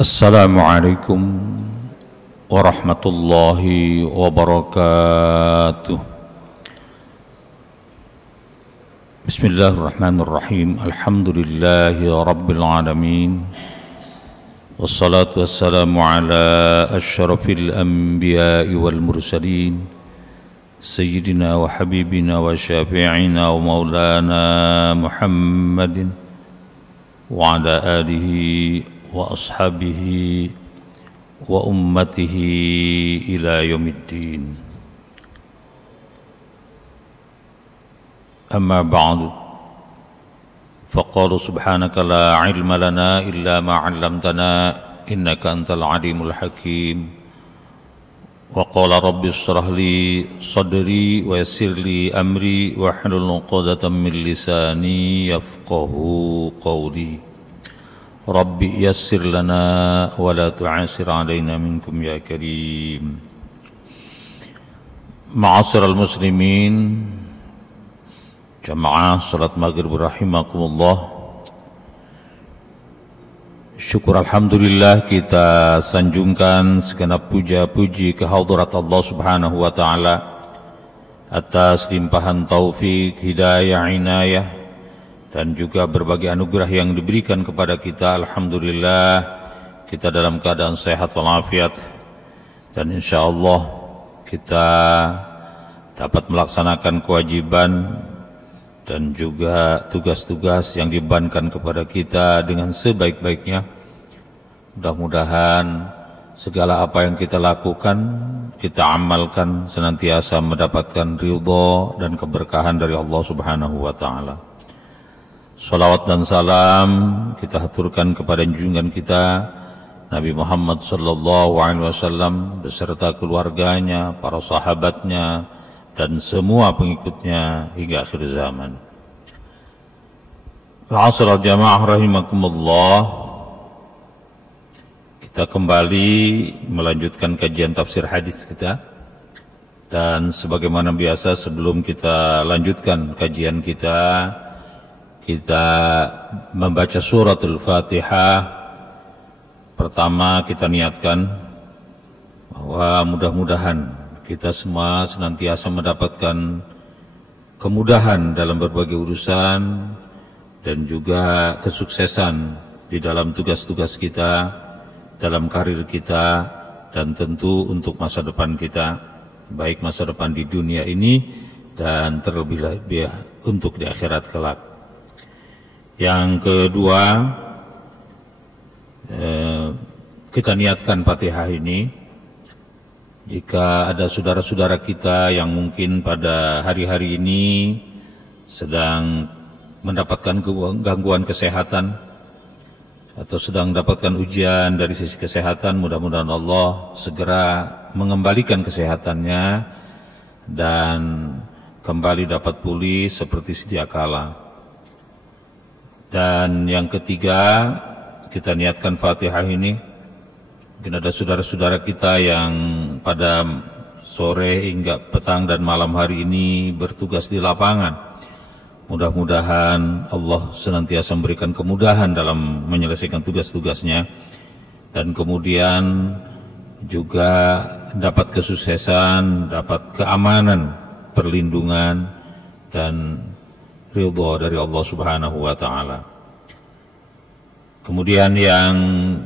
Assalamualaikum warahmatullahi wabarakatuh. Bismillahirrahmanirrahim. Alhamdulillahi rabbil alamin. Wassalatu wassalamu ala asyrafil anbiya'i wal mursalin Sayyidina wa habibina wa syafi'ina wa maulana Muhammadin wa ala alihi wa ashabihi wa ummatihi ila yaumiddin. Amma ba'du, faqala subhanaka la ilma lana illa ma 'allamtana innaka antal alimul hakim. Wa qala rabbi shrah li sadri wa yassir li amri wa hlul 'uqdatam min lisani yafqahu qawli. Rabbi yassir lana wa la tu'asir alaina minkum ya karim. Ma'asyiral muslimin, jamaah salat maghrib rahimakumullah. Syukur alhamdulillah kita sanjungkan segenap puja-puji kehadirat Allah Subhanahu wa taala atas limpahan taufik, hidayah, inayah dan juga berbagai anugerah yang diberikan kepada kita. Alhamdulillah kita dalam keadaan sehat walafiat, dan insyaallah kita dapat melaksanakan kewajiban dan juga tugas-tugas yang dibebankan kepada kita dengan sebaik-baiknya. Mudah-mudahan segala apa yang kita lakukan, kita amalkan senantiasa mendapatkan ridha dan keberkahan dari Allah Subhanahu wa taala. Salawat dan salam kita haturkan kepada junjungan kita Nabi Muhammad sallallahu alaihi wasallam beserta keluarganya, para sahabatnya dan semua pengikutnya hingga akhir zaman. Ma'asyiral jamaah rahimakumullah, kita kembali melanjutkan kajian tafsir hadis kita, dan sebagaimana biasa sebelum kita lanjutkan kajian kita membaca suratul Fatihah. Pertama kita niatkan bahwa mudah-mudahan kita semua senantiasa mendapatkan kemudahan dalam berbagai urusan dan juga kesuksesan di dalam tugas-tugas kita, dalam karir kita, dan tentu untuk masa depan kita, baik masa depan di dunia ini dan terlebih untuk di akhirat kelak. Yang kedua, kita niatkan Fatihah ini jika ada saudara-saudara kita yang mungkin pada hari-hari ini sedang mendapatkan gangguan kesehatan atau sedang mendapatkan ujian dari sisi kesehatan, mudah-mudahan Allah segera mengembalikan kesehatannya dan kembali dapat pulih seperti sedia kala. Dan yang ketiga, kita niatkan Fatihah ini, mungkin ada saudara-saudara kita yang pada sore hingga petang dan malam hari ini bertugas di lapangan. Mudah-mudahan Allah senantiasa memberikan kemudahan dalam menyelesaikan tugas-tugasnya, dan kemudian juga dapat kesuksesan, dapat keamanan, perlindungan, dan ridha dari Allah Subhanahu wa taala. Kemudian yang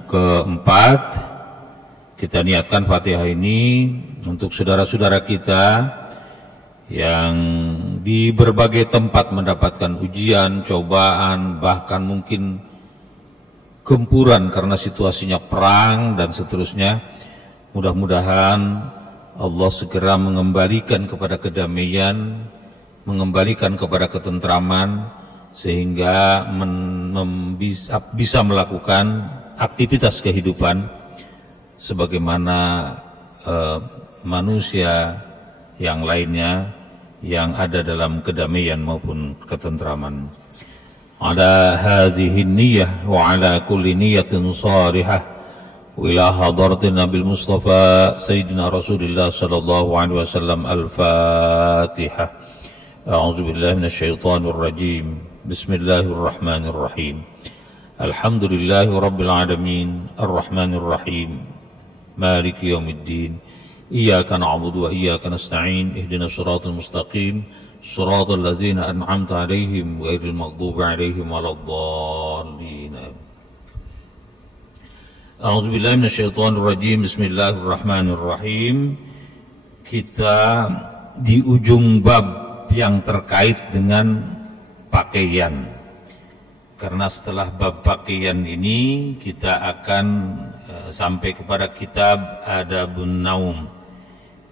keempat, kita niatkan Fatihah ini untuk saudara-saudara kita yang di berbagai tempat mendapatkan ujian, cobaan, bahkan mungkin gempuran karena situasinya perang dan seterusnya. Mudah-mudahan Allah segera mengembalikan kepada kedamaian, mengembalikan kepada ketentraman, sehingga bisa melakukan aktivitas kehidupan sebagaimana manusia yang lainnya yang ada dalam kedamaian maupun ketentraman. Ala hadhihi niyyah wa ala kulli niyatin salihah wa ila hadratin Nabil Mustafa Sayyidina Rasulullah sallallahu alaihi wasallam. Al-Fatihah. A'udzu billahi minasyaitonir rajim. Bismillahirrahmanirrahim. Alhamdulillahi Rabbil Alamin, Ar-Rahmanir Rahim, Maliki Yawmiddin, Iyyaka na'budu wa iyyaka nasta'in, Ihdinas siratal mustaqim, siratal ladzina an'amta 'alaihim ghairil maghdubi 'alaihim waladdallin. A'udzu billahi minasyaitonir rajim. Bismillahirrahmanirrahim. Kita di ujung bab yang terkait dengan pakaian. Karena setelah bab pakaian ini kita akan sampai kepada kitab Adabun Naum,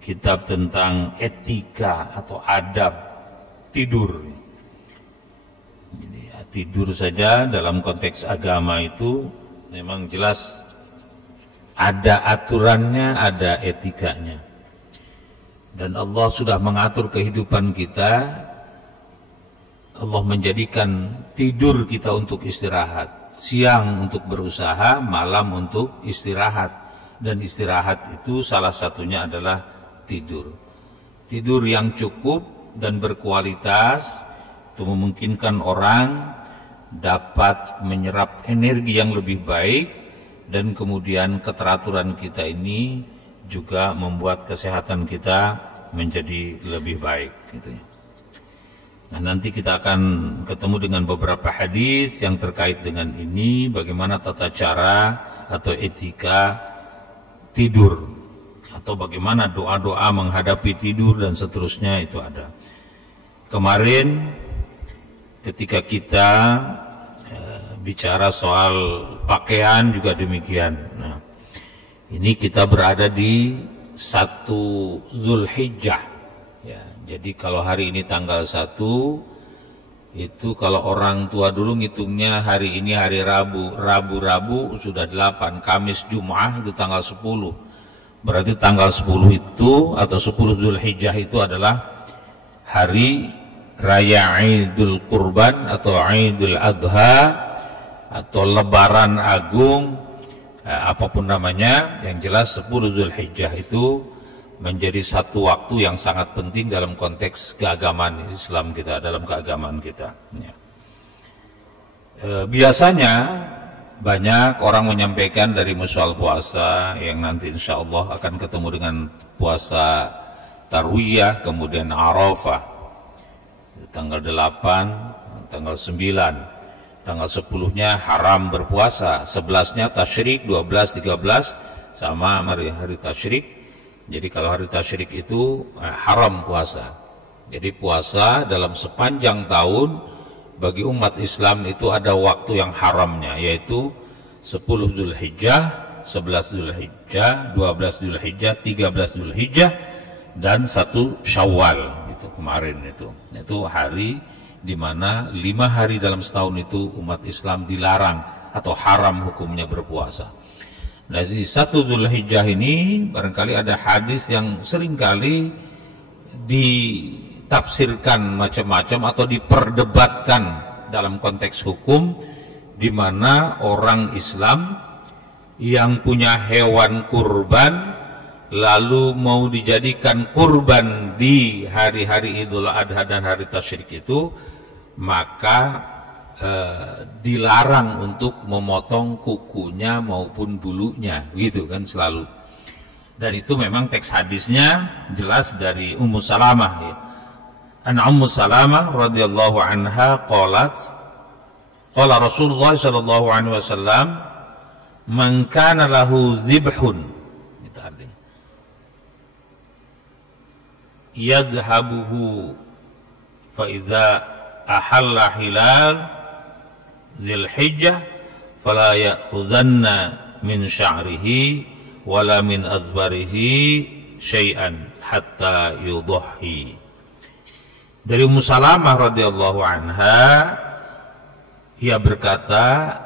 kitab tentang etika atau adab tidur. Jadi, tidur saja dalam konteks agama itu memang jelas ada aturannya, ada etikanya. Dan Allah sudah mengatur kehidupan kita. Allah menjadikan tidur kita untuk istirahat, siang untuk berusaha, malam untuk istirahat. Dan istirahat itu salah satunya adalah tidur. Tidur yang cukup dan berkualitas itu memungkinkan orang dapat menyerap energi yang lebih baik, dan kemudian keteraturan kita ini juga membuat kesehatan kita menjadi lebih baik gitu ya. Nah, nanti kita akan ketemu dengan beberapa hadis yang terkait dengan ini, bagaimana tata cara atau etika tidur, atau bagaimana doa-doa menghadapi tidur dan seterusnya itu ada. Kemarin ketika kita bicara soal pakaian juga demikian. Nah, ini kita berada di 1 Zulhijjah. Ya, jadi kalau hari ini tanggal 1, itu kalau orang tua dulu ngitungnya hari ini hari Rabu, Rabu sudah 8, Kamis Jum'ah itu tanggal 10. Berarti tanggal 10 itu atau 10 Zulhijjah itu adalah hari Raya Idul Qurban atau Idul Adha atau Lebaran Agung, apapun namanya, yang jelas 10 Zulhijjah itu menjadi satu waktu yang sangat penting dalam konteks keagamaan Islam kita, dalam keagamaan kita. Ya. Biasanya banyak orang menyampaikan dari musyawal puasa yang nanti insya Allah akan ketemu dengan puasa Tarwiyah, kemudian Arafah, tanggal 8, tanggal 9, tanggal 10-nya haram berpuasa, 11-nya tasyrik, 12, 13 sama hari tasyrik. Jadi kalau hari tasyrik itu haram puasa. Jadi puasa dalam sepanjang tahun bagi umat Islam itu ada waktu yang haramnya, yaitu 10 Zulhijjah, 11 Zulhijjah, 12 Zulhijjah, 13 Zulhijjah, dan 1 Syawal itu kemarin itu. Itu hari di mana 5 hari dalam setahun itu umat Islam dilarang atau haram hukumnya berpuasa. Nah, di 1 Zulhijjah ini barangkali ada hadis yang seringkali ditafsirkan macam-macam atau diperdebatkan dalam konteks hukum, di mana orang Islam yang punya hewan kurban lalu mau dijadikan kurban di hari-hari Idul Adha dan hari tasyrik itu, maka dilarang untuk memotong kukunya maupun bulunya, gitu kan selalu. Dan itu memang teks hadisnya jelas dari Ummu Salamah ya. An Ummu Salamah radhiyallahu anha qalat qala Rasulullah sallallahu alaihi wasallam man kana lahu dzibhun, itu artinya yadhhabuhu fa idza ahalla hilal Zulhijjah fala ya'khudhanna min sya'rihi wala min adbarihi syai'an hatta yudhhi. Dari Ummu Salamah radhiyallahu anha, ia berkata,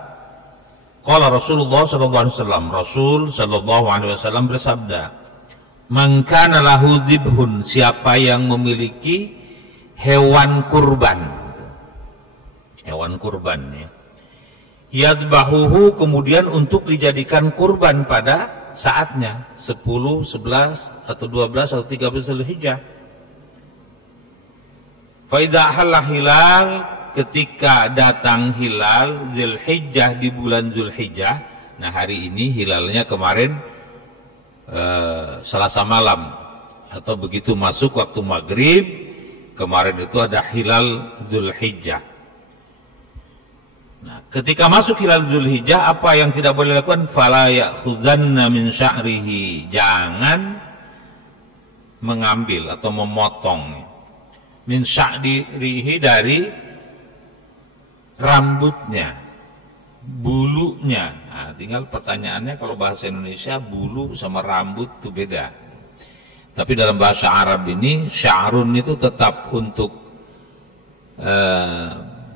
qala Rasulullah sallallahu alaihi wasallam, Rasul sallallahu alaihi wasallam bersabda, man kana lahu dzibhun, siapa yang memiliki hewan kurban, hewan kurban ya, yadbahuhu, kemudian untuk dijadikan kurban pada saatnya 10, 11 atau 12 atau 13 Zulhijjah. Fa idza halla hilal, ketika datang hilal Zulhijjah di bulan Zulhijjah. Nah hari ini hilalnya kemarin Selasa malam, atau begitu masuk waktu maghrib kemarin itu ada hilal Zulhijjah. Nah, ketika masuk hilal Zulhijjah, apa yang tidak boleh dilakukan? Fala ya'khudhanna min sya'rihi, jangan mengambil atau memotong min sya'rihi, dari rambutnya, bulunya. Nah, tinggal pertanyaannya kalau bahasa Indonesia bulu sama rambut itu beda. Tapi dalam bahasa Arab ini sya'run itu tetap untuk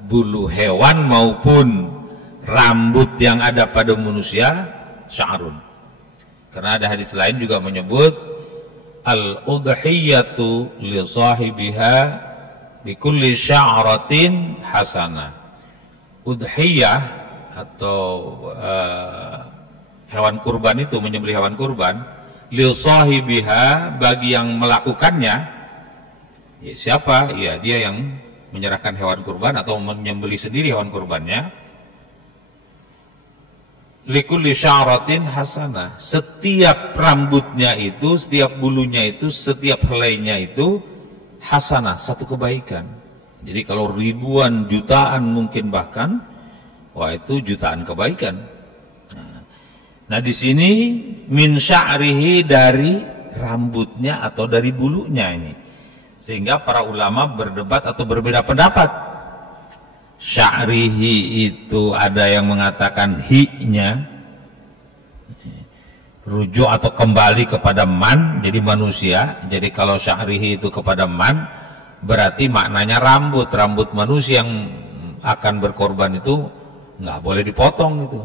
bulu hewan maupun rambut yang ada pada manusia, sya'run. Karena ada hadis lain juga menyebut al-udhiyatu li sahibiha bi kulli sya'ratin hasanah. Udhiyah atau hewan kurban itu, menyembelih hewan kurban, li sahibiha, bagi yang melakukannya, ya siapa? Ya dia yang menyerahkan hewan kurban atau menyembelih sendiri hewan kurbannya. Likulli sya'ratin hasanah, setiap rambutnya itu, setiap bulunya itu, setiap helainya itu hasanah, satu kebaikan. Jadi kalau ribuan, jutaan mungkin bahkan, wah itu jutaan kebaikan. Nah di sini min sya'rihi, dari rambutnya atau dari bulunya ini. Sehingga para ulama berdebat atau berbeda pendapat. Sya'rihi itu ada yang mengatakan hi-nya, rujuk atau kembali kepada man, jadi manusia. Jadi kalau sya'rihi itu kepada man, berarti maknanya rambut manusia yang akan berkorban itu nggak boleh dipotong gitu.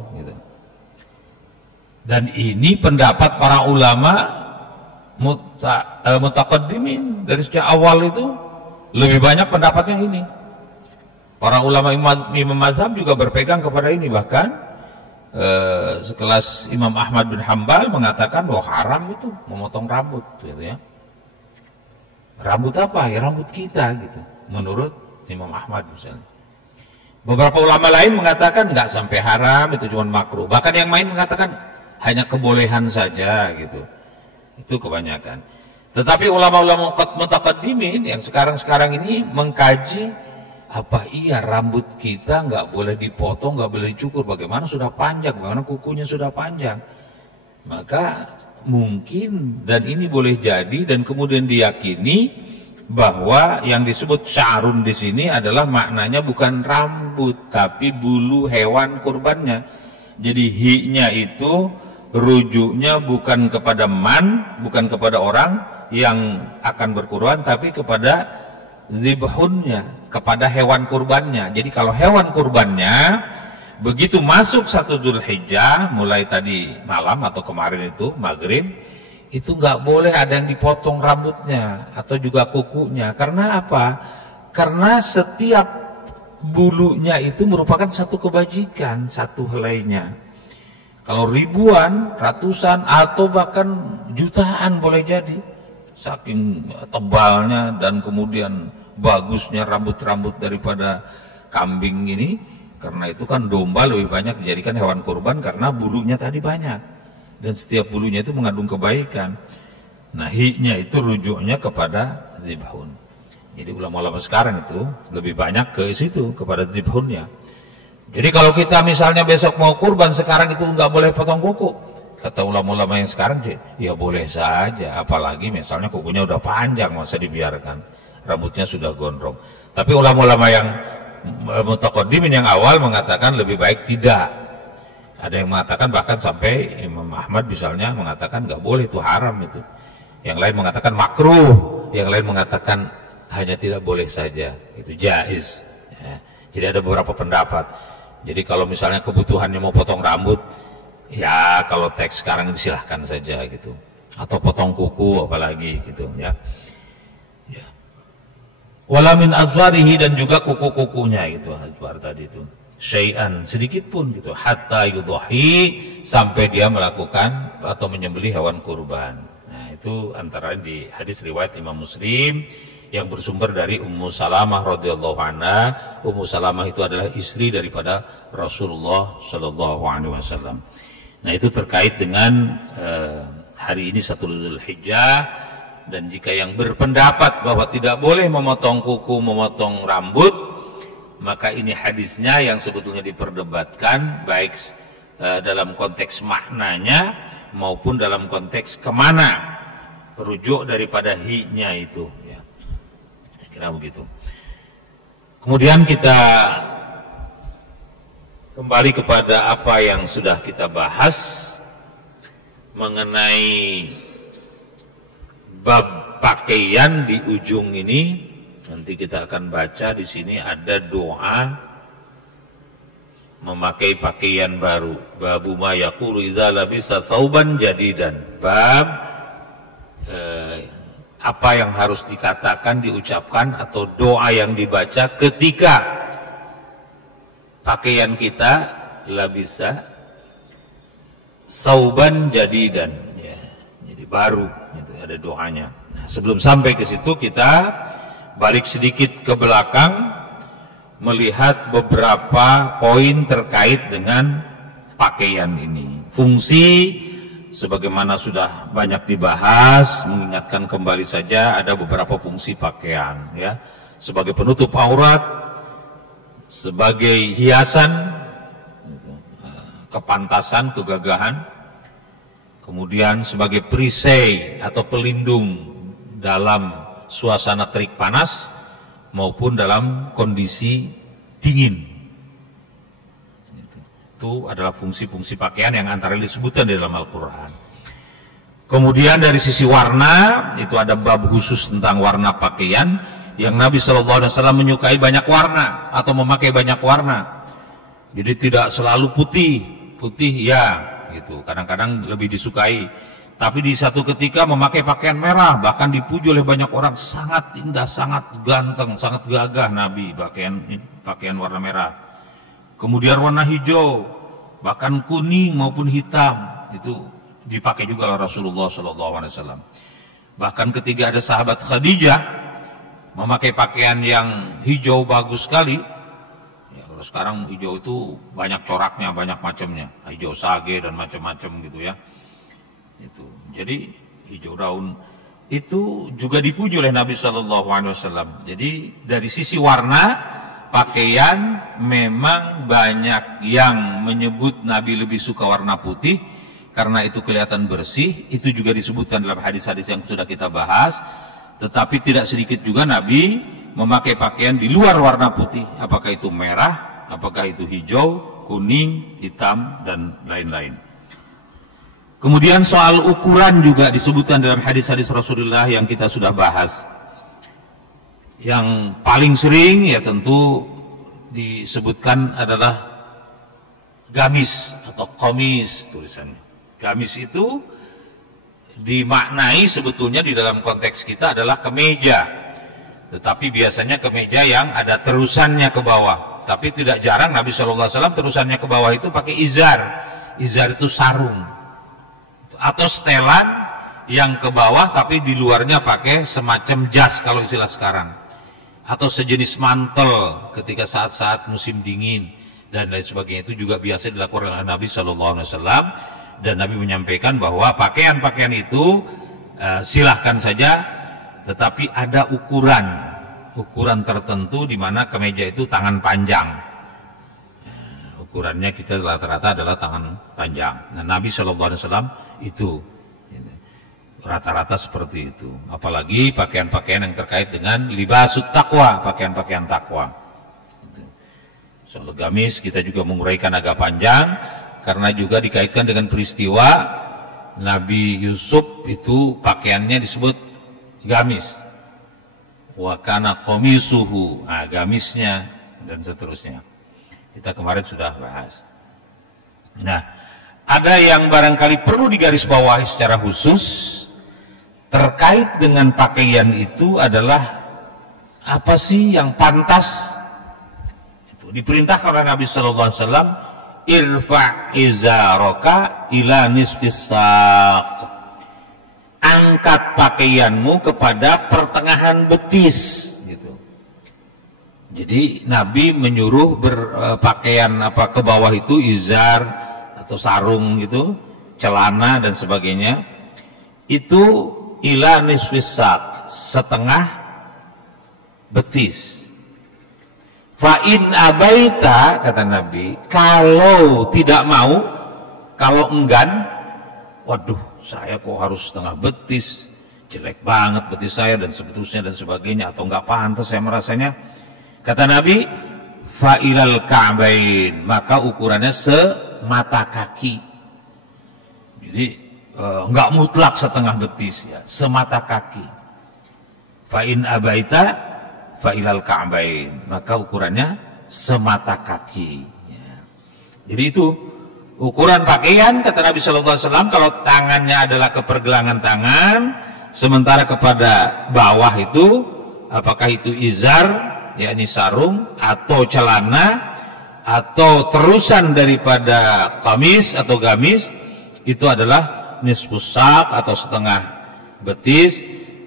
Dan ini pendapat para ulama mutaqaddimin, dari sejak awal itu lebih banyak pendapatnya ini. Para ulama imam mazhab juga berpegang kepada ini, bahkan sekelas Imam Ahmad bin Hanbal mengatakan bahwa haram itu memotong rambut gitu ya. Rambut apa? Ya rambut kita gitu, menurut Imam Ahmad misalnya. Beberapa ulama lain mengatakan nggak sampai haram, itu cuma makruh. Bahkan yang lain mengatakan hanya kebolehan saja gitu. Itu kebanyakan. Tetapi ulama-ulama mutaqaddimin yang sekarang ini mengkaji, apa iya rambut kita nggak boleh dipotong, nggak boleh dicukur? Bagaimana sudah panjang, bagaimana kukunya sudah panjang? Maka mungkin, dan ini boleh jadi, dan kemudian diyakini bahwa yang disebut sya'run di sini adalah maknanya bukan rambut, tapi bulu hewan kurbannya. Jadi hi-nya itu rujuknya bukan kepada man, bukan kepada orang yang akan berkurban, tapi kepada zibhunnya, kepada hewan kurbannya. Jadi kalau hewan kurbannya begitu masuk 1 Dzulhijjah, mulai tadi malam atau kemarin itu maghrib, itu nggak boleh ada yang dipotong rambutnya atau juga kukunya. Karena apa? Karena setiap bulunya itu merupakan satu kebajikan, satu helainya. Kalau ribuan, ratusan, atau bahkan jutaan boleh jadi, saking tebalnya dan kemudian bagusnya rambut-rambut daripada kambing ini. Karena itu kan domba lebih banyak dijadikan hewan kurban karena bulunya tadi banyak, dan setiap bulunya itu mengandung kebaikan. Nah hi-nya itu rujuknya kepada zibhun. Jadi ulama-ulama sekarang itu lebih banyak ke situ, kepada zibhunnya. Jadi kalau kita misalnya besok mau kurban, sekarang itu nggak boleh potong kuku. Kata ulama-ulama yang sekarang, ya boleh saja. Apalagi misalnya kukunya udah panjang, masa dibiarkan. Rambutnya sudah gondrong. Tapi ulama-ulama yang mutaqaddimin yang awal mengatakan lebih baik tidak. Ada yang mengatakan bahkan sampai Imam Ahmad misalnya mengatakan nggak boleh, itu haram itu. Yang lain mengatakan makruh, yang lain mengatakan hanya tidak boleh saja, itu jaiz. Ya. Jadi ada beberapa pendapat. Jadi kalau misalnya kebutuhannya mau potong rambut, ya kalau teks sekarang itu silahkan saja gitu. Atau potong kuku apalagi gitu ya. Ya. Wala min azwarihi, dan juga kuku-kukunya gitu, azwar tadi itu. Syai'an, sedikit pun gitu, hatta yudhahi, sampai dia melakukan atau menyembelih hewan kurban. Nah, itu antara di hadis riwayat Imam Muslim yang bersumber dari Ummu Salamah radhiyallahu anha. Ummu Salamah itu adalah istri daripada Rasulullah sallallahu alaihi wasallam. Nah, itu terkait dengan hari ini 1 Dzulhijjah. Dan jika yang berpendapat bahwa tidak boleh memotong kuku, memotong rambut, maka ini hadisnya yang sebetulnya diperdebatkan, baik dalam konteks maknanya maupun dalam konteks kemana rujuk daripada hi-nya itu, ya. Kira begitu. Kemudian kita kembali kepada apa yang sudah kita bahas mengenai bab pakaian di ujung ini. Nanti kita akan baca di sini ada doa memakai pakaian baru. Babu ma yaqulu idza labisa sauban jadidan. Bab apa yang harus dikatakan, diucapkan atau doa yang dibaca ketika pakaian kita labisa sauban jadidan, ya, jadi baru, itu ada doanya. Nah, sebelum sampai ke situ kita balik sedikit ke belakang melihat beberapa poin terkait dengan pakaian ini. Fungsi sebagaimana sudah banyak dibahas, mengingatkan kembali saja ada beberapa fungsi pakaian, ya. Sebagai penutup aurat, sebagai hiasan, kepantasan, kegagahan, kemudian sebagai perisai atau pelindung dalam suasana terik panas maupun dalam kondisi dingin. Itu adalah fungsi-fungsi pakaian yang antara disebutkan di dalam Al-Quran. Kemudian dari sisi warna, itu ada bab khusus tentang warna pakaian, yang Nabi SAW menyukai banyak warna atau memakai banyak warna. Jadi tidak selalu putih ya, gitu. Kadang-kadang lebih disukai. Tapi di satu ketika memakai pakaian merah, bahkan dipuji oleh banyak orang, sangat indah, sangat ganteng, sangat gagah Nabi pakaian warna merah. Kemudian warna hijau, bahkan kuning maupun hitam, itu dipakai juga oleh Rasulullah SAW. Bahkan ketika ada sahabat Khadijah memakai pakaian yang hijau bagus sekali, ya, kalau sekarang hijau itu banyak coraknya, banyak macamnya, hijau sage dan macam-macam gitu ya. Itu jadi hijau daun itu juga dipuji oleh Nabi SAW. Jadi dari sisi warna pakaian memang banyak yang menyebut Nabi lebih suka warna putih karena itu kelihatan bersih. Itu juga disebutkan dalam hadis-hadis yang sudah kita bahas. Tetapi tidak sedikit juga Nabi memakai pakaian di luar warna putih, apakah itu merah, apakah itu hijau, kuning, hitam, dan lain-lain. Kemudian soal ukuran juga disebutkan dalam hadis-hadis Rasulullah yang kita sudah bahas. Yang paling sering ya tentu disebutkan adalah gamis atau komis tulisannya. Gamis itu dimaknai sebetulnya di dalam konteks kita adalah kemeja. Tetapi biasanya kemeja yang ada terusannya ke bawah. Tapi tidak jarang Nabi SAW terusannya ke bawah itu pakai izar. Izar itu sarung. Atau setelan yang ke bawah tapi di luarnya pakai semacam jas kalau istilah sekarang. Atau sejenis mantel ketika saat-saat musim dingin dan lain sebagainya, itu juga biasa dilakukan oleh Nabi SAW. Dan Nabi menyampaikan bahwa pakaian-pakaian itu silahkan saja, tetapi ada ukuran tertentu di mana kemeja itu tangan panjang. Ukurannya kita rata-rata adalah tangan panjang. Nah, Nabi SAW itu rata-rata seperti itu. Apalagi pakaian-pakaian yang terkait dengan libasut taqwa, pakaian-pakaian takwa. Soal gamis kita juga menguraikan agak panjang karena juga dikaitkan dengan peristiwa Nabi Yusuf itu pakaiannya disebut gamis. Wa kana qamisuhu, gamisnya dan seterusnya. Kita kemarin sudah bahas. Nah, ada yang barangkali perlu digarisbawahi secara khusus terkait dengan pakaian itu adalah apa sih yang pantas? Itu diperintahkan oleh Nabi sallallahu alaihi wasallam, irfa' izaraka ila nisfis saq. angkat pakaianmu kepada pertengahan betis gitu. Jadi Nabi menyuruh berpakaian ke bawah itu izar atau sarung gitu, celana dan sebagainya, itu ila nisfis sak, setengah betis. Fa in abaita, kata Nabi, kalau tidak mau, kalau enggan, waduh, saya kok harus setengah betis, jelek banget betis saya dan seterusnya dan sebagainya, atau enggak pantas saya merasanya. Kata Nabi, fa ilal ka'bain, maka ukurannya semata kaki. Jadi enggak mutlak setengah betis ya, semata kaki. Fa in abaita fa ilal ka'bain, maka ukurannya semata kaki ya. Jadi itu ukuran pakaian, kata Nabi sallallahu alaihi wasallam, kalau tangannya adalah kepergelangan tangan, sementara kepada bawah itu apakah itu izar, yakni sarung, atau celana, atau terusan daripada kamis atau gamis, itu adalah nisfus sak atau setengah betis,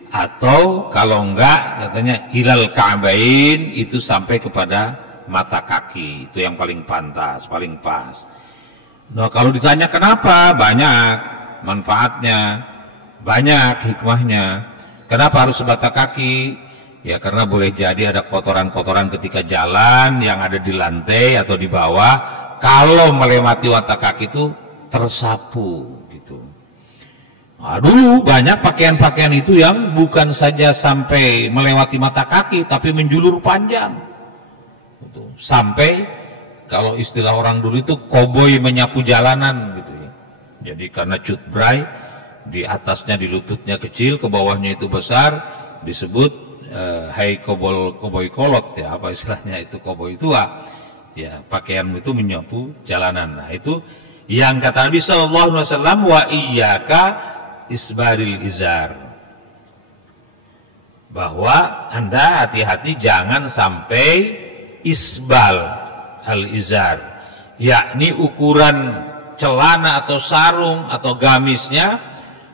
atau kalau enggak katanya ilal ka'bain, itu sampai kepada mata kaki. Itu yang paling pantas, paling pas. Nah, kalau ditanya kenapa, banyak manfaatnya, banyak hikmahnya. Kenapa harus semata kaki? Ya karena boleh jadi ada kotoran-kotoran ketika jalan yang ada di lantai atau di bawah, kalau melewati mata kaki itu tersapu gitu. Nah, dulu banyak pakaian-pakaian itu yang bukan saja sampai melewati mata kaki, tapi menjulur panjang gitu. Sampai kalau istilah orang dulu itu koboi menyapu jalanan gitu ya. Jadi karena cutbray, di atasnya, di lututnya kecil, ke bawahnya itu besar, disebut hai koboi kolot ya, apa istilahnya itu, koboi tua ya, pakaianmu itu menyapu jalanan. Nah itu yang kata Nabi sallallahu alaihi wasallam, wa iyyaka isbaril izar, bahwa Anda hati-hati jangan sampai isbal al izar, yakni ukuran celana atau sarung atau gamisnya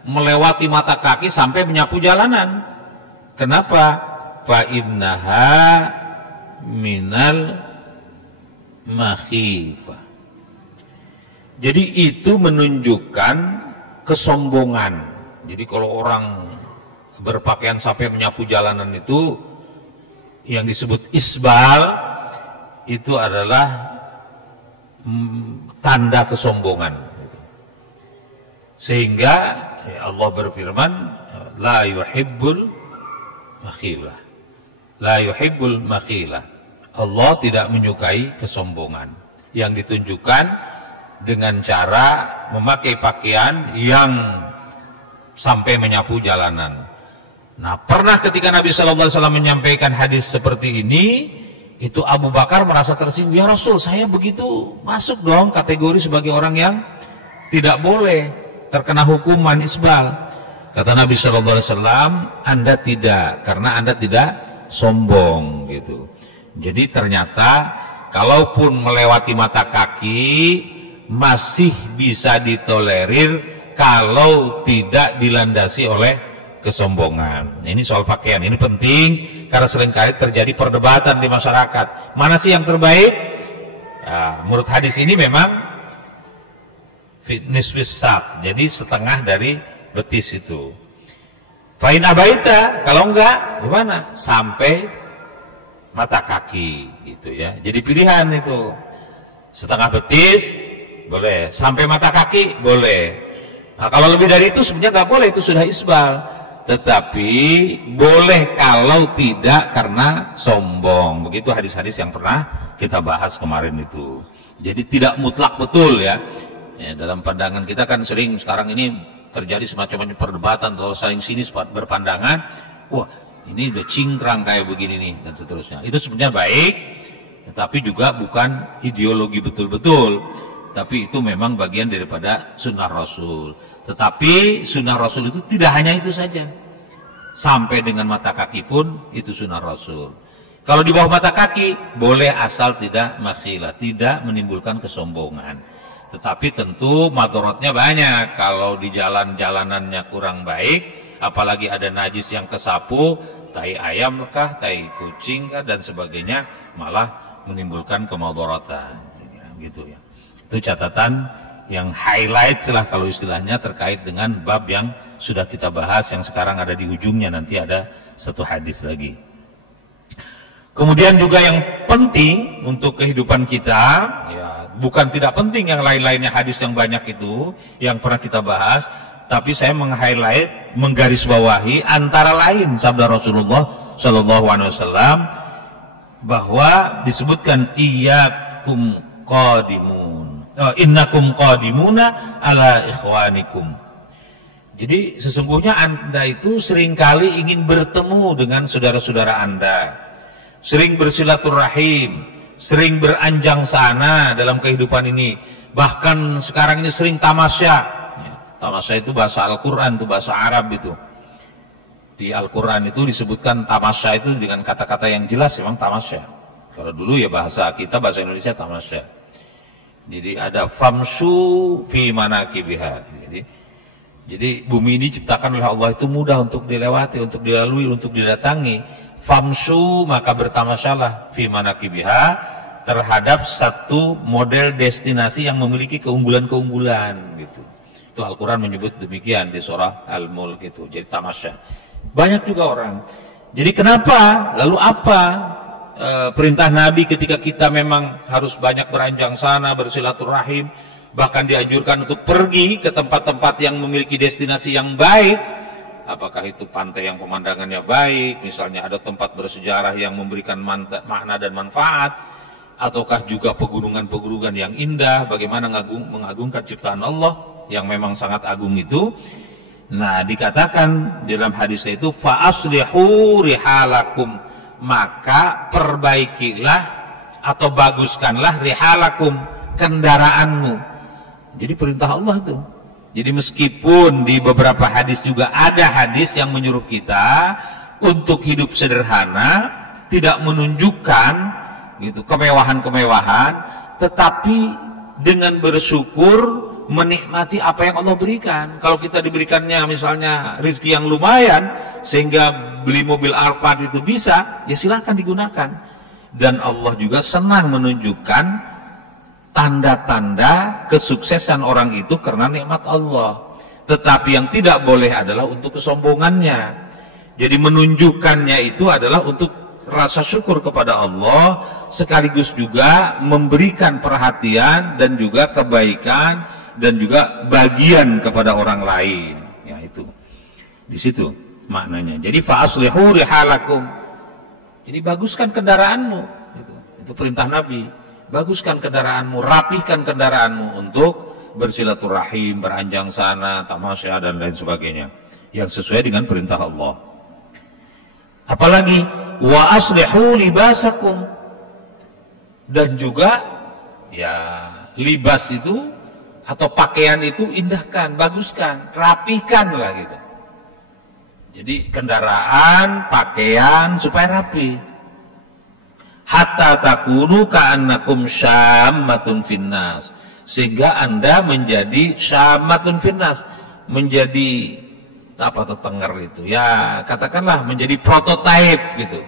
melewati mata kaki sampai menyapu jalanan. Kenapa? Fa innaha minal makhifah. Jadi itu menunjukkan kesombongan. Jadi kalau orang berpakaian sampai menyapu jalanan itu, yang disebut isbal, itu adalah tanda kesombongan. Sehingga ya Allah berfirman, la yuhibbul makhilah, la yuhibbul makhilah. Allah tidak menyukai kesombongan yang ditunjukkan dengan cara memakai pakaian yang sampai menyapu jalanan. Nah, pernah ketika Nabi sallallahu alaihi wasallam menyampaikan hadis seperti ini, itu Abu Bakar merasa tersinggung. Ya Rasul, saya begitu masuk dong kategori sebagai orang yang tidak boleh terkena hukuman isbal. Kata Nabi sallallahu alaihi wasallam, Anda tidak, karena Anda tidak sombong gitu. Jadi ternyata kalaupun melewati mata kaki masih bisa ditolerir kalau tidak dilandasi oleh kesombongan. Ini soal pakaian, ini penting karena seringkali terjadi perdebatan di masyarakat. Mana sih yang terbaik? Nah, menurut hadis ini memang nisfis sak, jadi setengah dari betis itu. Fa'in abaita, kalau enggak gimana? Sampai mata kaki gitu ya. Jadi pilihan itu. Setengah betis boleh, sampai mata kaki boleh. Nah, kalau lebih dari itu sebenarnya nggak boleh, itu sudah isbal. Tetapi boleh kalau tidak karena sombong. Begitu hadis-hadis yang pernah kita bahas kemarin itu. Jadi tidak mutlak betul ya. Ya, dalam pandangan kita kan sering sekarang ini terjadi semacam perdebatan atau saling sinis berpandangan. Wah, ini udah cingkrang kayak begini nih dan seterusnya. Itu sebenarnya baik, tetapi juga bukan ideologi betul-betul. Tapi itu memang bagian daripada sunnah Rasul. Tetapi sunnah Rasul itu tidak hanya itu saja. Sampai dengan mata kaki pun itu sunnah Rasul. Kalau di bawah mata kaki boleh asal tidak makhilah, tidak menimbulkan kesombongan. Tetapi tentu madorotnya banyak. Kalau di jalan-jalanannya kurang baik, apalagi ada najis yang kesapu, tai ayam kah, tai kucing kah, dan sebagainya, malah menimbulkan kemudaratan, gitu ya. Itu catatan yang highlight lah kalau istilahnya terkait dengan bab yang sudah kita bahas, yang sekarang ada di ujungnya, nanti ada satu hadis lagi. Kemudian juga yang penting untuk kehidupan kita, ya bukan tidak penting yang lain-lainnya hadis yang banyak itu yang pernah kita bahas, tapi saya meng-highlight, menggarisbawahi antara lain sabda Rasulullah Shallallahu Alaihi Wasallam bahwa disebutkan iyyakum qadimun, innakum qadimuna ala ikhwanikum. Jadi sesungguhnya Anda itu seringkali ingin bertemu dengan saudara-saudara Anda, sering bersilaturahim, sering beranjang sana dalam kehidupan ini. Bahkan sekarang ini sering tamasya. Tamasya itu bahasa Al-Quran, itu bahasa Arab itu. Di Al-Quran itu disebutkan tamasya itu dengan kata-kata yang jelas, memang tamasya. Kalau dulu ya bahasa kita, bahasa Indonesia tamasya. Jadi ada famsu fi manakibiha. Jadi bumi ini diciptakan oleh Allah itu mudah untuk dilewati, untuk dilalui, untuk didatangi. Famsu, maka bertamasyalah fi manakibiha, terhadap satu model destinasi yang memiliki keunggulan-keunggulan gitu. Itu Al-Quran menyebut demikian di surah Al-Mulk itu. Jadi tamasya. Banyak juga orang. Jadi kenapa? Lalu apa perintah Nabi ketika kita memang harus banyak beranjang sana, bersilaturahim, bahkan dianjurkan untuk pergi ke tempat-tempat yang memiliki destinasi yang baik. Apakah itu pantai yang pemandangannya baik, misalnya ada tempat bersejarah yang memberikan makna dan manfaat, ataukah juga pegunungan-pegunungan yang indah, bagaimana mengagungkan ciptaan Allah yang memang sangat agung itu. Nah, dikatakan dalam hadisnya itu fa aslihu rihalakum, maka perbaikilah atau baguskanlah rihalakum, kendaraanmu. Jadi perintah Allah itu. Jadi meskipun di beberapa hadis juga ada hadis yang menyuruh kita untuk hidup sederhana, tidak menunjukkan gitu kemewahan-kemewahan, tetapi dengan bersyukur menikmati apa yang Allah berikan. Kalau kita diberikannya misalnya rezeki yang lumayan sehingga beli mobil Alphard itu bisa, ya silahkan digunakan. Dan Allah juga senang menunjukkan tanda-tanda kesuksesan orang itu karena nikmat Allah. Tetapi yang tidak boleh adalah untuk kesombongannya. Jadi menunjukkannya itu adalah untuk rasa syukur kepada Allah, sekaligus juga memberikan perhatian dan juga kebaikan dan juga bagian kepada orang lain. Ya itu. Di situ maknanya. Jadi fa aslihu rihalakum. Jadi baguskan kendaraanmu. Itu perintah Nabi. Baguskan kendaraanmu, rapihkan kendaraanmu untuk bersilaturahim, beranjang sana, tamasya dan lain sebagainya, yang sesuai dengan perintah Allah. Apalagi wa aslihu libasakum, dan juga ya libas itu atau pakaian itu indahkan, baguskan, rapihkan lah gitu. Jadi kendaraan, pakaian supaya rapi. Hatta takunu ka'annakum syammatun finnas, sehingga Anda menjadi syammatun finnas, menjadi apa tetenger itu ya, katakanlah menjadi prototipe gitu.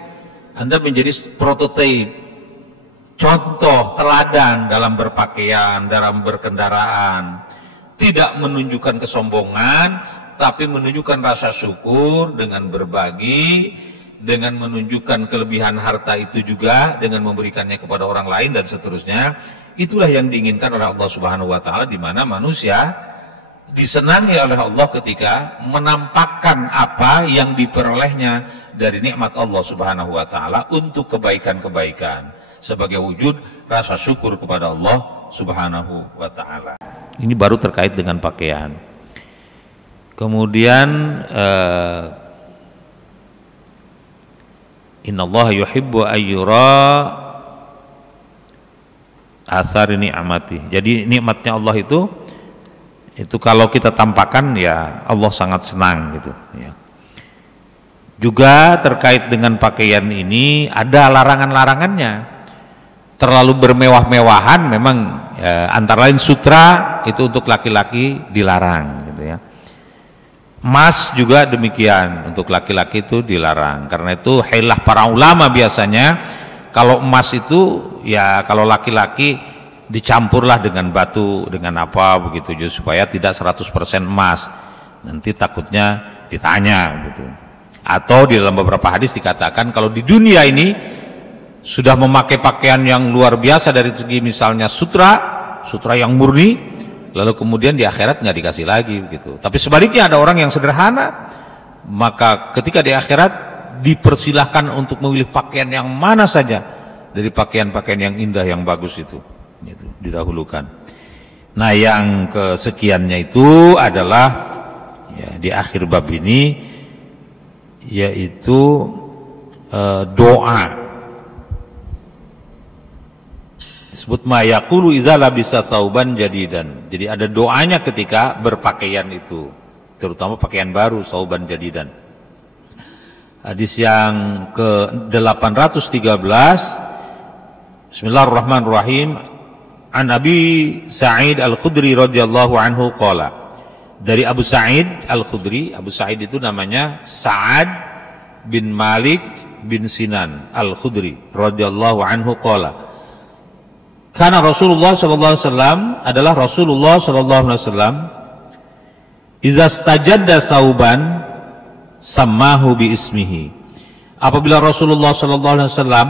Anda menjadi prototipe, contoh teladan dalam berpakaian, dalam berkendaraan, tidak menunjukkan kesombongan, tapi menunjukkan rasa syukur dengan berbagi, dengan menunjukkan kelebihan harta itu juga dengan memberikannya kepada orang lain dan seterusnya. Itulah yang diinginkan oleh Allah Subhanahu wa taala, di mana manusia disenangi oleh Allah ketika menampakkan apa yang diperolehnya dari nikmat Allah Subhanahu wa taala untuk kebaikan-kebaikan sebagai wujud rasa syukur kepada Allah Subhanahu wa taala. Ini baru terkait dengan pakaian. Kemudian innallaha yuhibbu ayyura asar ni'mati. Jadi nikmatnya Allah itu kalau kita tampakkan ya Allah sangat senang gitu ya. Juga terkait dengan pakaian ini ada larangan-larangannya. Terlalu bermewah-mewahan memang antara lain sutra itu untuk laki-laki dilarang gitu ya. Emas juga demikian, untuk laki-laki itu dilarang. Karena itu hilah para ulama biasanya, kalau emas itu ya kalau laki-laki dicampurlah dengan batu, dengan apa begitu, supaya tidak 100% emas. Nanti takutnya ditanya gitu. Atau di dalam beberapa hadis dikatakan kalau di dunia ini sudah memakai pakaian yang luar biasa dari segi misalnya sutra yang murni, lalu kemudian di akhirat nggak dikasih lagi begitu. Tapi sebaliknya ada orang yang sederhana, maka ketika di akhirat dipersilahkan untuk memilih pakaian yang mana saja dari pakaian-pakaian yang indah yang bagus itu didahulukan. Nah, yang kesekiannya itu adalah ya di akhir bab ini, yaitu doa. Disebut ma yaqulu idza labisa sauban jadidan. Jadi ada doanya ketika berpakaian itu, terutama pakaian baru, sauban jadidan. Hadis yang ke-813, Bismillahirrahmanirrahim. An Abi Sa'id Al-Khudri radhiyallahu anhu qala. Dari Abu Sa'id Al-Khudri, Abu Sa'id itu namanya Sa'ad bin Malik bin Sinan Al-Khudri radhiyallahu anhu qala. Karena Rasulullah sallallahu alaihi wasallam adalah Rasulullah sallallahu alaihi wasallam idza stajadda sauban sammahu bi ismihi. Apabila Rasulullah sallallahu alaihi wasallam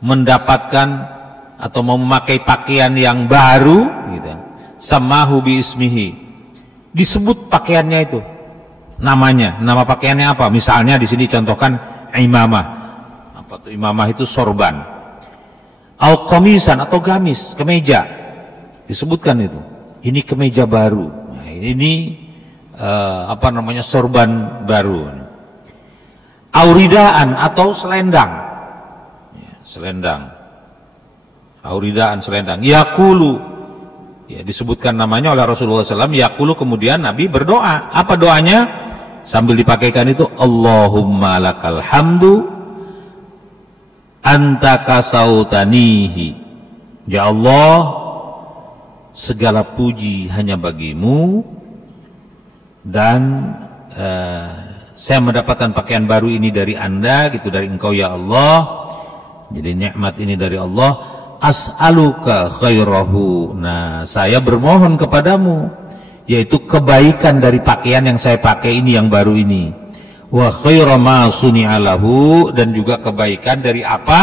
mendapatkan atau memakai pakaian yang baru gitu, sammahu bi ismihi, disebut pakaiannya itu namanya, nama pakaiannya apa? Misalnya di sini contohkan imamah. Apa tuh imamah? Itu sorban. Au qamisan atau gamis, kemeja. Disebutkan itu. Ini kemeja baru. Nah, ini sorban baru. Au ridaan atau selendang. Ya, selendang. Au ridaan, selendang. Yaqulu, ya, disebutkan namanya oleh Rasulullah SAW. Yaqulu, kemudian Nabi berdoa. Apa doanya? Sambil dipakaikan itu, Allahumma lakal hamdu anta kasautanihi. Ya Allah, segala puji hanya bagimu, dan saya mendapatkan pakaian baru ini dari Anda gitu, dari Engkau ya Allah. Jadi nikmat ini dari Allah. As'aluka khairahu. Nah, saya bermohon kepadamu, yaitu kebaikan dari pakaian yang saya pakai ini, yang baru ini. Wa khaira ma suni'alahu, dan juga kebaikan dari apa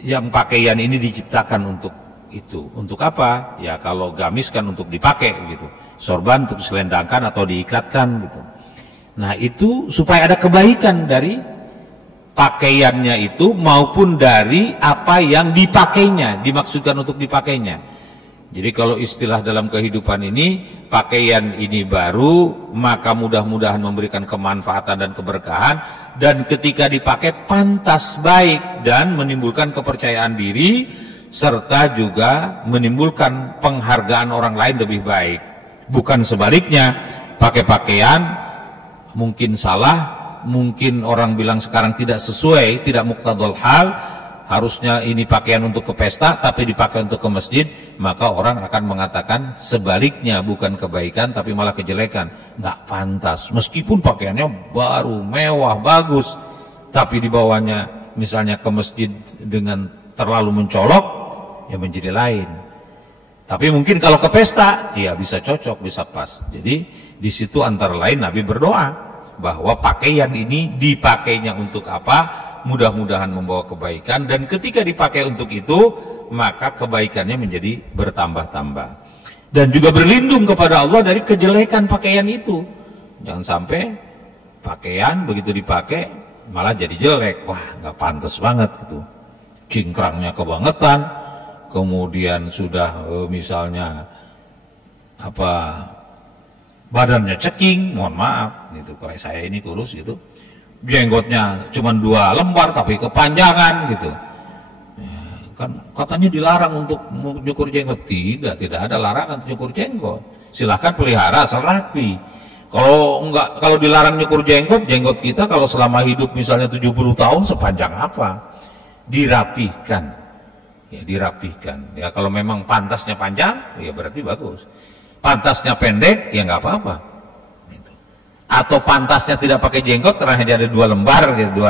yang pakaian ini diciptakan untuk itu. Untuk apa? Ya kalau gamis kan untuk dipakai gitu. Sorban untuk diselendangkan atau diikatkan gitu. Nah, itu supaya ada kebaikan dari pakaiannya itu maupun dari apa yang dipakainya, dimaksudkan untuk dipakainya. Jadi kalau istilah dalam kehidupan ini, pakaian ini baru, maka mudah-mudahan memberikan kemanfaatan dan keberkahan, dan ketika dipakai pantas baik dan menimbulkan kepercayaan diri, serta juga menimbulkan penghargaan orang lain lebih baik. Bukan sebaliknya, pakai pakaian mungkin salah, mungkin orang bilang sekarang tidak sesuai, tidak muqtadul hal, harusnya ini pakaian untuk ke pesta tapi dipakai untuk ke masjid, maka orang akan mengatakan sebaliknya, bukan kebaikan tapi malah kejelekan. Nggak pantas, meskipun pakaiannya baru, mewah, bagus, tapi dibawanya misalnya ke masjid dengan terlalu mencolok, ya menjadi lain. Tapi mungkin kalau ke pesta, ya bisa cocok, bisa pas. Jadi di situ antara lain Nabi berdoa bahwa pakaian ini dipakainya untuk apa? Mudah-mudahan membawa kebaikan, dan ketika dipakai untuk itu, maka kebaikannya menjadi bertambah-tambah. Dan juga berlindung kepada Allah dari kejelekan pakaian itu. Jangan sampai pakaian begitu dipakai malah jadi jelek. Wah, nggak pantas banget gitu. Cingkrangnya kebangetan, kemudian sudah misalnya badannya ceking, mohon maaf gitu, kayak saya ini kurus gitu, jenggotnya cuma 2 lembar tapi kepanjangan gitu ya, kan katanya dilarang untuk nyukur jenggot. Tidak ada larangan untuk nyukur jenggot, silahkan pelihara asal rapi. Kalau dilarang nyukur jenggot kita kalau selama hidup misalnya 70 tahun, sepanjang apa? Dirapihkan ya, kalau memang pantasnya panjang ya berarti bagus, pantasnya pendek ya nggak apa-apa atau pantasnya tidak pakai jenggot karena hanya ada 2 lembar, gitu,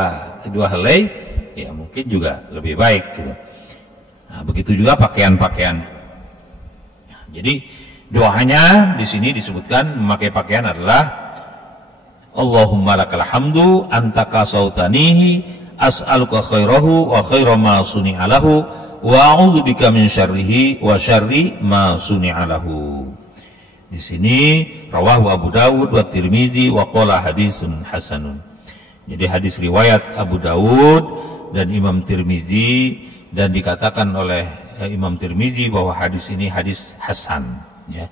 dua helai, ya mungkin juga lebih baik gitu. Nah, begitu juga pakaian-pakaian. Nah, jadi doanya di sini disebutkan memakai pakaian adalah Allahumma lakal hamdu anta kasautanihi as'aluka khairahu wa khaira ma suni'alahu wa a'udzubika min syarrihi wa syarri ma suni'alahu. Di sini rawahu Abu Dawud wa Tirmizi wa qala hadisun hasanun. Jadi hadis riwayat Abu Dawud dan Imam Tirmizi, dan dikatakan oleh Imam Tirmizi bahwa hadis ini hadis hasan, ya.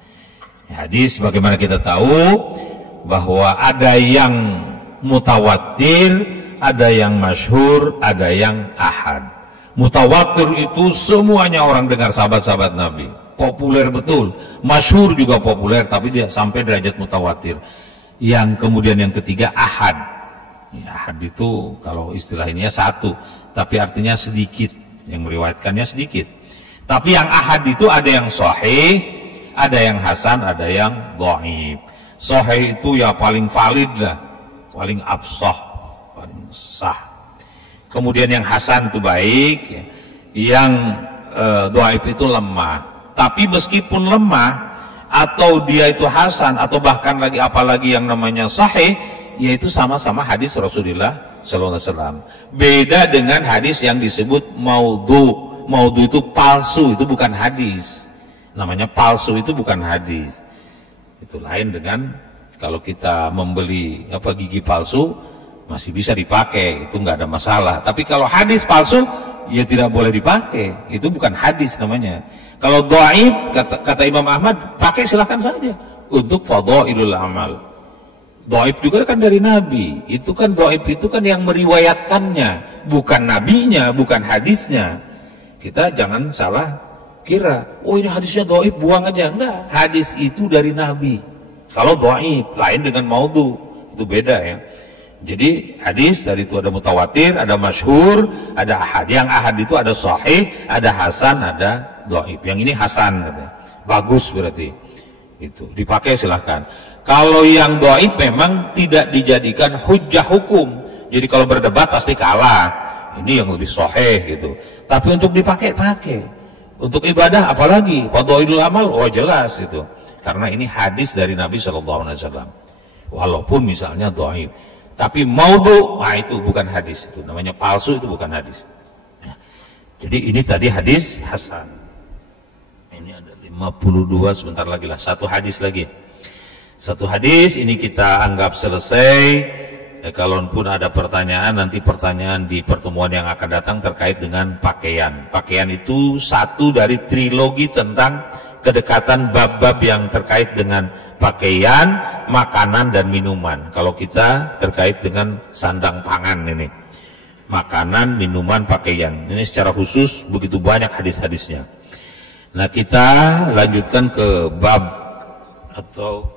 Hadis bagaimana kita tahu bahwa ada yang mutawatir, ada yang masyhur, ada yang ahad. Mutawatir itu semuanya orang dengar, sahabat-sahabat Nabi, populer betul. Masyhur juga populer, tapi dia sampai derajat mutawatir. Yang kemudian yang ketiga ahad. Ya, ahad itu kalau istilah ininya satu, tapi artinya sedikit, yang meriwayatkannya sedikit. Tapi yang ahad itu ada yang sahih, ada yang hasan, ada yang dhaif. Sahih itu ya paling valid lah, paling absah, paling sah. Kemudian yang hasan itu baik, ya. Yang dhaif itu lemah. Tapi meskipun lemah atau dia itu hasan atau bahkan lagi apalagi yang namanya sahih, yaitu sama-sama hadis Rasulullah sallallahu alaihi wasallam. Beda dengan hadis yang disebut maudhu. Maudhu itu palsu, itu bukan hadis. Namanya palsu itu bukan hadis. Itu lain dengan kalau kita membeli gigi palsu masih bisa dipakai, itu nggak ada masalah. Tapi kalau hadis palsu ya tidak boleh dipakai, itu bukan hadis namanya. Kalau dhaif kata Imam Ahmad, pakai silahkan saja untuk fadhailul amal. Dhaif juga kan dari Nabi, itu kan dhaif itu kan yang meriwayatkannya, bukan nabinya, bukan hadisnya. Kita jangan salah kira, oh ini hadisnya dhaif, buang aja. Enggak, hadis itu dari Nabi. Kalau dhaif, lain dengan maudhu, itu beda ya. Jadi hadis dari itu ada mutawatir, ada masyhur, ada ahad. Yang ahad itu ada sahih, ada hasan, ada dhaif. Yang ini hasan katanya. Bagus berarti. Itu dipakai silahkan. Kalau yang dhaif memang tidak dijadikan hujjah hukum. Jadi kalau berdebat pasti kalah. Ini yang lebih sahih gitu. Tapi untuk dipakai, pakai. Untuk ibadah apalagi, fadhailul amal, oh jelas itu. Karena ini hadis dari Nabi SAW. Walaupun misalnya dhaif, tapi maudhu, nah itu bukan hadis, itu namanya palsu, itu bukan hadis. Nah, jadi ini tadi hadis hasan. Ini ada 52, sebentar lagi lah, satu hadis lagi. Satu hadis ini kita anggap selesai. Kalaupun ada pertanyaan, nanti pertanyaan di pertemuan yang akan datang terkait dengan pakaian. Pakaian itu satu dari trilogi tentang kedekatan bab-bab yang terkait dengan pakaian, makanan, dan minuman. Kalau kita terkait dengan sandang pangan ini, makanan, minuman, pakaian. Ini secara khusus begitu banyak hadis-hadisnya. Nah, kita lanjutkan ke bab atau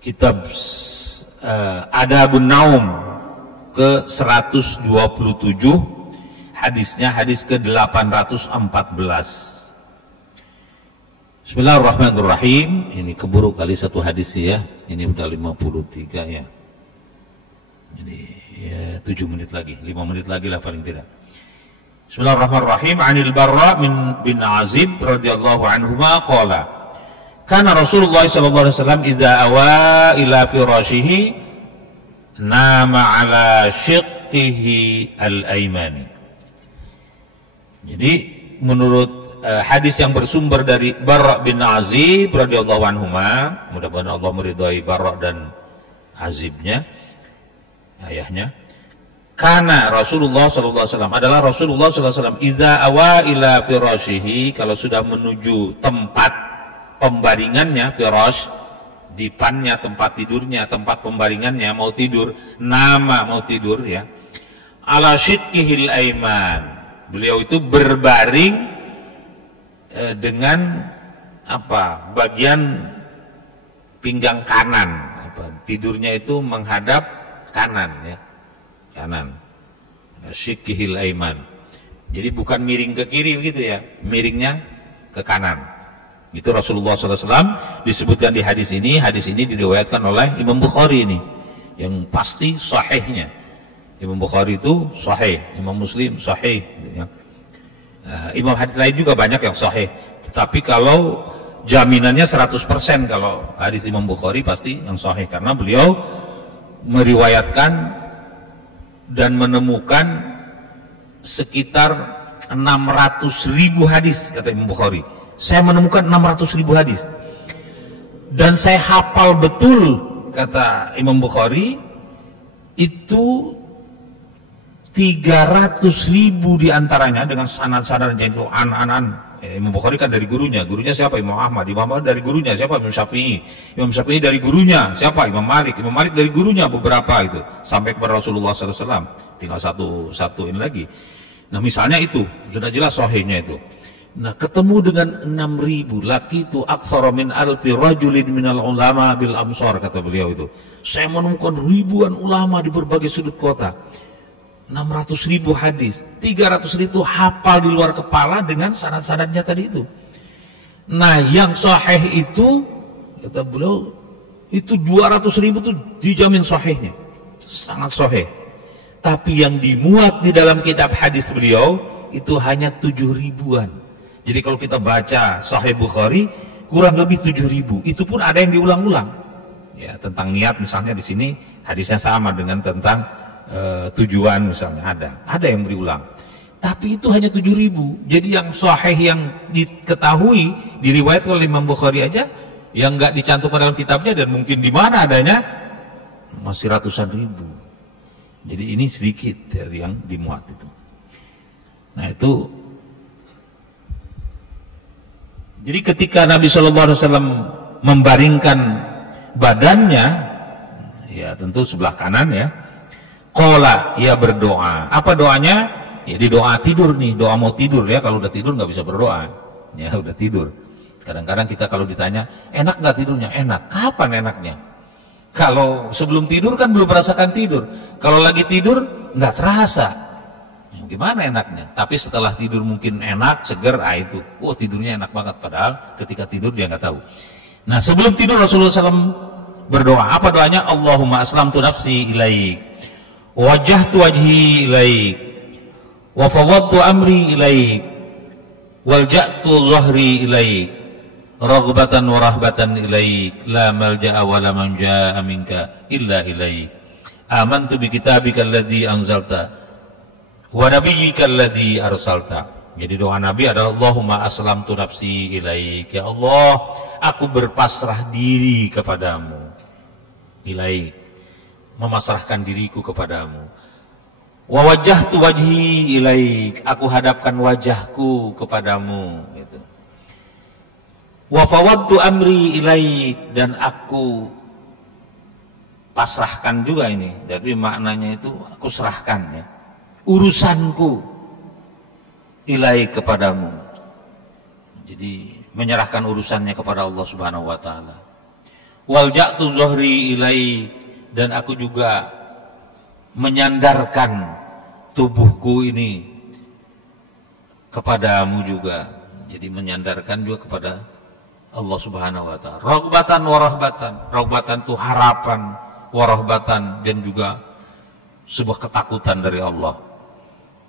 kitab Adabun Naum ke 127, hadisnya hadis ke 814. Bismillahirrahmanirrahim. Ini keburu kali satu hadis ya. Ini udah 53 ya. Jadi ya 7 menit lagi, 5 menit lagi lah paling tidak. Bismillahirrahmanirrahim. Anil Barra bin Azib radhiyallahu anhuma qala kana Rasulullah sallallahu alaihi wasallam idza awa ila firashihi nama ala shiqqihi al-aymani. Jadi menurut hadis yang bersumber dari Barra bin Azib radhiyallahu anhuma, mudah-mudahan Allah meridhai Barra dan Azibnya, ayahnya. Karena Rasulullah sallallahu alaihi wasallam adalah Rasulullah sallallahu alaihi wasallam idza awa ila firashihi, kalau sudah menuju tempat pembaringannya, firash, dipannya, tempat tidurnya, tempat pembaringannya, mau tidur, nama mau tidur ya, ala shiqqihil aiman, beliau itu berbaring dengan apa, bagian pinggang kanan, apa, tidurnya itu menghadap kanan ya, kanan, shiqqihil aiman. Jadi bukan miring ke kiri gitu ya, miringnya ke kanan Itu Rasulullah SAW disebutkan di hadis ini diriwayatkan oleh Imam Bukhari ini, yang pasti sahihnya. Imam Bukhari itu sahih, Imam Muslim sahih, gitu ya. Imam hadis lain juga banyak yang sahih, tetapi kalau jaminannya 100% kalau hadis Imam Bukhari pasti yang sahih, karena beliau meriwayatkan dan menemukan sekitar 600.000 hadis, kata Imam Bukhari. Saya menemukan 600.000 hadis dan saya hafal betul, kata Imam Bukhari, itu 300.000 diantaranya dengan sanad-sanad yang itu an-an. Imam Bukhari kan dari gurunya siapa? Imam Ahmad. Imam Ahmad dari gurunya siapa? Imam Syafi'i dari gurunya siapa? Imam Malik dari gurunya beberapa, itu sampai kepada Rasulullah SAW. Tinggal satu ini lagi. Nah misalnya itu sudah jelas sahihnya itu. Nah ketemu dengan 6.000 laki itu aktsara min alfi rajulin minal ulama bil amsar, kata beliau itu. Saya menemukan ribuan ulama di berbagai sudut kota. 600.000 hadis, 300.000 hafal di luar kepala dengan sanad-sanadnya tadi itu. Nah yang sahih itu, kata beliau, itu 200.000 itu dijamin sahihnya, sangat sahih. Tapi yang dimuat di dalam kitab hadis beliau itu hanya 7.000-an. Jadi kalau kita baca Sahih Bukhari kurang lebih 7.000, itu pun ada yang diulang-ulang. Ya tentang niat misalnya di sini hadisnya sama dengan tentang tujuan misalnya, ada yang berulang. Tapi itu hanya 7.000. Jadi yang sahih yang diketahui diriwayatkan oleh Imam Bukhari aja, yang nggak dicantumkan dalam kitabnya dan mungkin di mana adanya masih ratusan ribu. Jadi ini sedikit dari yang dimuat itu. Nah itu. Jadi ketika Nabi SAW membaringkan badannya, ya tentu sebelah kanan ya, qala, ia berdoa. Apa doanya? Ya di doa tidur nih, doa mau tidur ya. Kalau udah tidur nggak bisa berdoa, ya udah tidur. Kadang-kadang kita kalau ditanya, enak nggak tidurnya? Enak. Kapan enaknya? Kalau sebelum tidur kan belum merasakan tidur. Kalau lagi tidur nggak terasa. Gimana enaknya? Tapi setelah tidur mungkin enak, seger, itu. Oh tidurnya enak banget. Padahal ketika tidur dia nggak tahu. Nah sebelum tidur Rasulullah SAW berdoa. Apa doanya? Allahumma aslamtu nafsi ilaik, wajjahtu wajhi ilaik, wa fawwadtu amri ilaik, walja'tu dhahri ilaik, raghbatan wa rahbatan ilaik, la malja'a wa la manja'a minka illa ilaik. Amantu bi kitabika alladhi anzalta wa nabiyyika alladhi arsalta. Jadi doa Nabi adalah Allahumma aslamtu nafsi ilaik, ya Allah aku berpasrah diri kepadamu, ilaik, memasrahkan diriku kepadamu. Wa wajjahtu wajhi ilaik, aku hadapkan wajahku kepadamu, gitu. Wa fawadtu amri ilaik, dan aku pasrahkan juga ini, tapi maknanya itu aku serahkan ya, urusanku ilaik kepadamu. Jadi menyerahkan urusannya kepada Allah Subhanahu wa taala. Wal ja'tu dhahri ilaik, dan aku juga menyandarkan tubuhku ini kepadamu juga. Jadi menyandarkan juga kepada Allah Subhanahu wa taala. Raghbatan wa rahbatan. Raghbatan itu harapan, wa rahbatan, dan juga sebuah ketakutan dari Allah.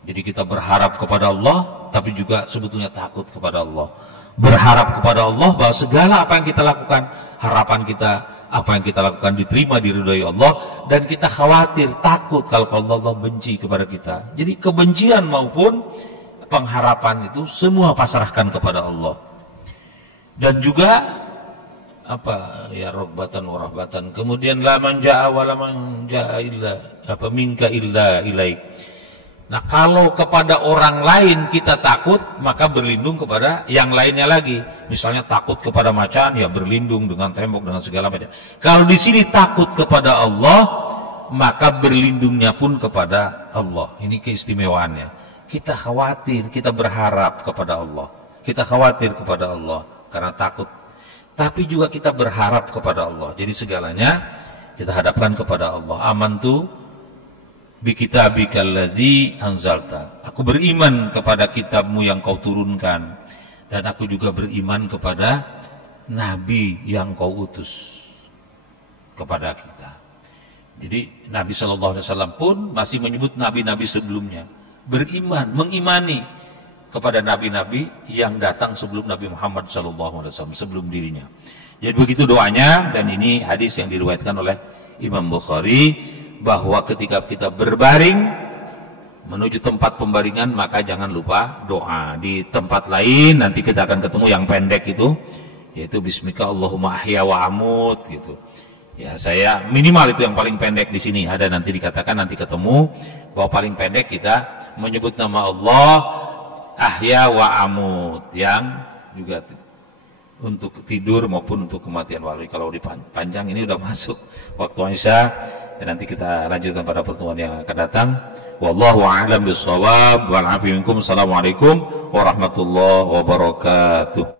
Jadi kita berharap kepada Allah, tapi juga sebetulnya takut kepada Allah. Berharap kepada Allah bahwa segala apa yang kita lakukan, harapan kita, apa yang kita lakukan diterima, diridhoi Allah, dan kita khawatir, takut kalau Allah benci kepada kita. Jadi kebencian maupun pengharapan itu semua pasrahkan kepada Allah. Dan juga apa ya, raghbatan wa rahbatan. Kemudian la manja'a wa la manja'a illa minka illa ilaik. Nah kalau kepada orang lain kita takut, maka berlindung kepada yang lainnya lagi. Misalnya takut kepada macan, ya berlindung dengan tembok, dengan segala macam. Kalau di sini takut kepada Allah, maka berlindungnya pun kepada Allah. Ini keistimewaannya. Kita khawatir, kita berharap kepada Allah. Kita khawatir kepada Allah karena takut. Tapi juga kita berharap kepada Allah. Jadi segalanya kita hadapkan kepada Allah. Amantu bi kitabika alladzi anzalta. Aku beriman kepada kitabmu yang kau turunkan, dan aku juga beriman kepada nabi yang kau utus kepada kita. Jadi Nabi SAW pun masih menyebut nabi-nabi sebelumnya, beriman, mengimani kepada nabi-nabi yang datang sebelum Nabi Muhammad SAW, sebelum dirinya. Jadi begitu doanya, dan ini hadis yang diriwayatkan oleh Imam Bukhari, bahwa ketika kita berbaring menuju tempat pembaringan maka jangan lupa doa. Di tempat lain nanti kita akan ketemu yang pendek itu, yaitu Bismika Allahumma ahya wa amut gitu. Ya, saya minimal itu yang paling pendek di sini. Ada nanti dikatakan, nanti ketemu bahwa paling pendek kita menyebut nama Allah ahya wa amut, yang juga untuk tidur maupun untuk kematian wali. Kalau dipanjang ini udah masuk waktu Isya, dan nanti kita lanjutkan pada pertemuan yang akan datang. Wallahu a'lam bishawab. Assalamualaikum warahmatullahi wabarakatuh.